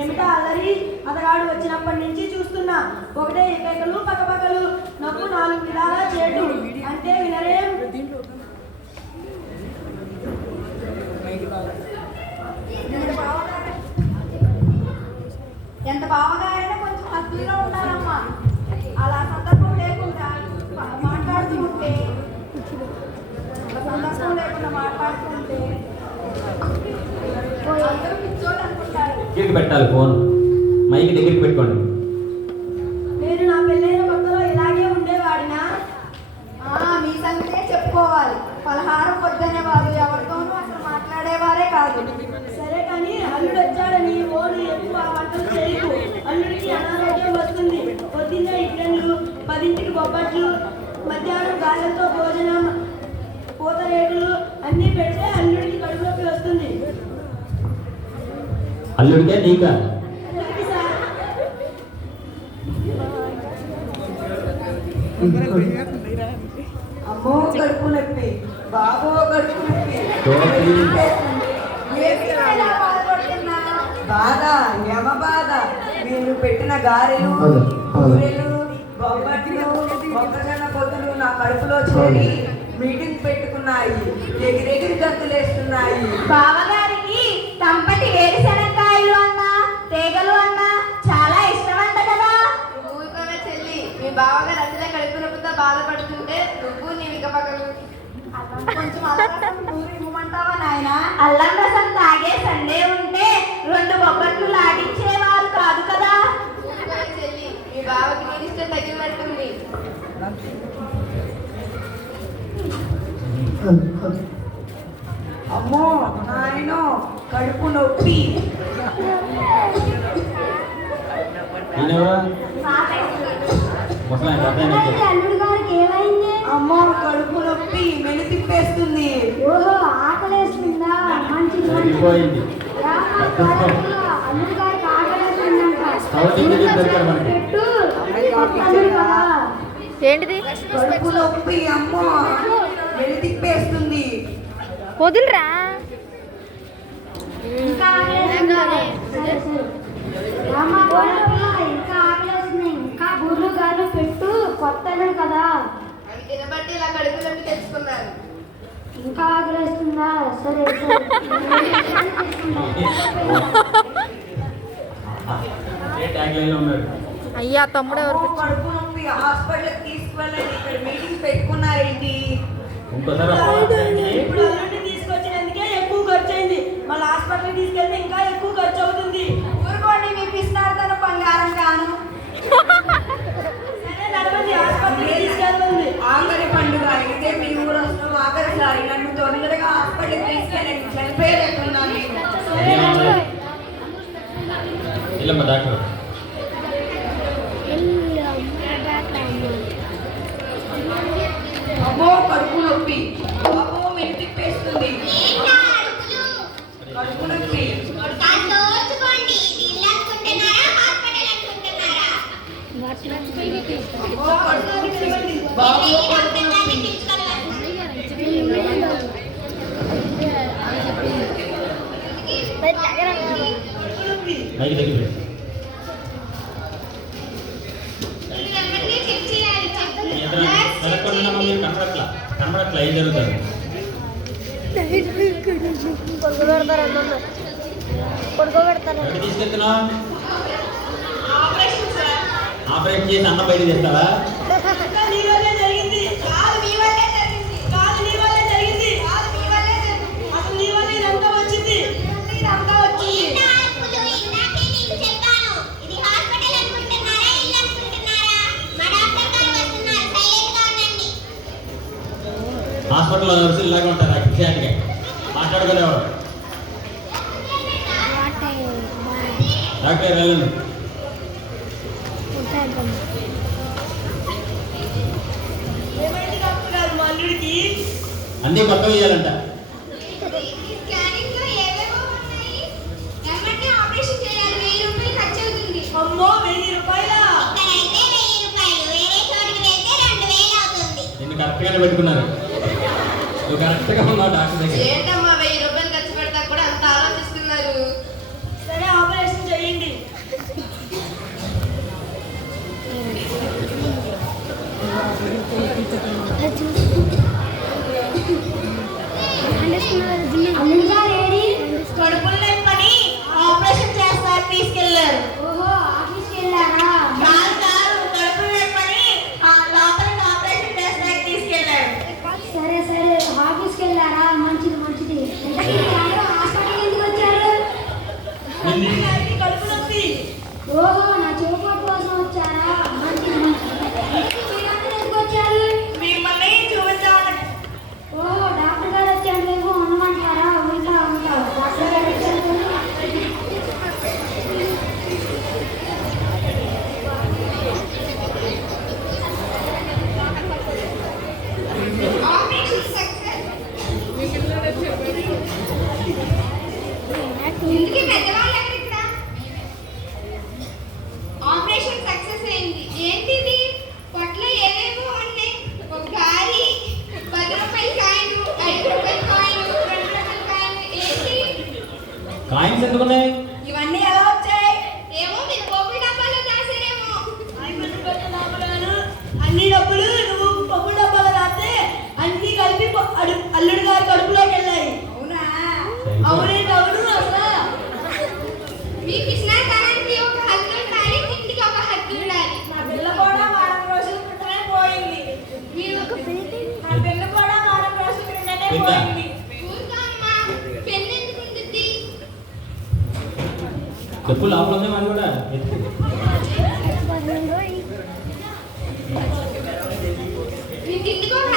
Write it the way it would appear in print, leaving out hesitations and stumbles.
ఏమిటా అల్లరి? అతగాడు వచ్చినప్పటి నుంచి చూస్తున్నా. ఒకటే ఏకైకలు పక్కపక్కలు నవ్వు 4 విధాలా చేటు అంటే వినరేం. ఎంత బావగారైనా కొంచెం హద్దులో ఉండాలమ్మా. అలా సందర్భం లేకుండా మాట్లాడుతుంటే పెట్టాలి ఫోన్ మైక్ దగ్గరికి పెట్టుకోండి. నేను నా పెళ్ళైన కొత్తలో ఇలాగే ఉండేవాడినా? మీ సంగతే చెప్పుకోవాలి. పలహారం వద్దనేవారు, ఎవరితోనూ అసలు మాట్లాడేవారే కాదు. సరే కానీ అల్లుడు వచ్చాడని ఓడు ఎక్కువ వంటలు చేయకు. అల్లుడికి అనారోగ్యం వస్తుంది. పొద్దున్నే ఇడ్లలు, 10ంటికి బొబ్బట్లు, మధ్యాహ్నం గారెలతో భోజనం, పూత రేకులు అన్నీ పెడితే అల్లుడికి కడుపులోకి వస్తుంది. అల్లుడికే నీకా? అమ్మో కడుపు నొప్పి, బాబో కడుపు నొప్పి, బాధ యమ బాధ. మీరు పెట్టిన గారెలు, కూరెలు, బొబ్బట్లు, మొక్కజొన్న పొద్దులు నా కడుపులో చేరి మీటింగ్ పెట్టుకున్నాయి. ఎగిరెగిరి గంతులేస్తున్నాయి. బావగారికి తంపటి వేరుశనక్కాయలు అన్నా తీగలు అన్నా చాలా ఇష్టమంట కదా. ఊరుకోవే చెల్లి, మీ బావగారు అసలే కడుపు నొప్పితో బాధపడుతుంటే నువ్వు నీ వికపకలు కొంచెం ఇవ్వమంటావా నాయన? అల్లం రసం తాగే సండే ఉంటే 2 బొబ్బట్లు లాగించేవారు కాదు కదా. ఊరుకోవే చెల్లి, మీ బావకి నేను ఇష్టం తగిలినట్టుంది. అమ్మో నాయనో కడుపు నొప్పి. అల్లుడు గారికి ఏమైంది? అమ్మో కడుపు నొప్పి, మెను తిప్పేస్తుంది. ఓహో ఆకలేస్తుందా? మంచిది. అల్లుడు గారికి ఆకలేస్తుందంట. ఏంటిది? కడుపు నొప్పి, అమ్మో మెను తిప్పేస్తుంది. వదులురా. ఇంకా ఆకలేస్తుంది. ఇంకా బుర్రు గారు పెట్టు, కొత్తది కదా. అవి తినబట్టి ఇలా కడుపు నొప్పి తెచ్చుకున్నారు. ఇంకా ఆకలేస్తుందా? సరే అయ్యా తమ్ముడు ఎవరు? కడుపు నొప్పి, హాస్పిటల్కి తీసుకువెళ్ళండి. ఇక్కడ మీటింగ్ పెట్టుకున్నారేంటి? ఇప్పుడు అల్లుడిని తీసుకొచ్చినందుకే ఎక్కువ ఖర్చు అయింది. మళ్ళీ హాస్పిటల్కి తీసుకెళ్తే ఇంకా ఎక్కువ ఖర్చు అవుతుంది. ఊరుకోండి, మీ పిస్తారుతో బంగారం గాను. సరే నడవండి, హాస్పిటల్కి తీసుకెళ్తుంది. ఆఖరి పండుగ అయితే మీ ఊరు వస్తాం. ఆఖరిసారి నన్ను తొందరగా హాస్పిటల్కి తీసుకెళ్ళండి. చనిపోయేట్టున్నాను నేను. డాక్టర్ అమ్మో కడుపు నొప్పి, బాబో మెను తిప్పేస్తుంది. కడుపు నొప్పి. బాబో కడుపు నొప్పి. కనబడట్లా ఏం జరుగుతుంది? తీసుకెళ్తున్నావు? ఆపరేషన్ చేసి అన్నం బయట చేస్తావా? హాస్పిటల్లో నర్సులు ఇలాగే ఉంటారు. అక్షయానికి మాట్లాడుకోలేవాడు. డాక్టర్ వెళ్ళండి. అన్నీ కొత్త వేయాలంట. అమ్మో 1000 రూపాయలా? ఇక్కడైతే 1000 రూపాయలు, వేరే చోటుకి వెళ్తే 2000 దగ్గర పెట్టుకున్నారు. నువ్వు కరెక్ట్గా ఉన్నావు డాక్టర్ దగ్గర. ఏంటమ్మా 1000 రూపాయలు ఖర్చు పెడతా కూడా అంత ఆలోచిస్తున్నారు. సరే ఆపరేషన్ చేయండి. కడుపులు నొప్పని ఆపరేషన్ చేస్తారు తీసుకెళ్లారు. ఓహో ఆఫీస్కి వెళ్ళారా? కాదు కడుపులు నొప్పని లోపలికి ఆపరేషన్ చేస్తారు తీసుకెళ్లారు. సరే సరే ఆఫీస్కి వెళ్ళారా? మంచిది మంచిది. హాస్పిటల్ ఎందుకు వచ్చారు? కడుపు నొప్పి. ఓహో నా చూపు కోసం వచ్చారా? మంచిది మంచిది. ఎందుకు వచ్చారు? మిమ్మల్ని చూపించాలని. ఓహో డాక్టర్ గారు వచ్చారు. లేవు ఉండమంటారా? ఉంటా ఉంటా. డాక్టర్ గారు వచ్చారు. Operation success. ఇంటికి పెద్దవాళ్ళు ఎవరు ఇక్కడ? ఆపరేషన్ సక్సెస్ అయింది. ఏంటిది? పొట్లో ఏవేవో ఉన్నాయి. ఒక గారి 10 రూపాయల కాయిన్, 5 రూపాయల కాయిన్, 2 రూపాయల కాయిన్. ఏంటి? కాయిన్స్ ఎందుకున్నాయి? ఇవన్నీ ఎలా వచ్చాయి? ఏమో మీరు గోపి డబ్బాలో దాసారేమో. అన్ని డబ్బులు నువ్వు పప్పు డబ్బాలో రాస్తే అన్ని కలిపి అల్లుడు గారి కడుపులోకి వెళ్ళాయి. అవునా? అవునండి అవును. అసలు మీ పిసినాతనానికి ఒక హద్దు ఉండాలి, ఇంటికి ఒక హద్దు ఉండాలి. నా పిల్ల కూడా వారం రోజుల క్రితమే పోయింది. నా పిల్ల కూడా వారం రోజుల క్రితమే పిల్ల? పోయింది. ఊరుకో అమ్మా, పెళ్ళి ఎందుకు ఉంటుంది? చెప్పు లోపల ఉంది మరి కూడా ఎత్తు. మీ ఇంటికి ఒక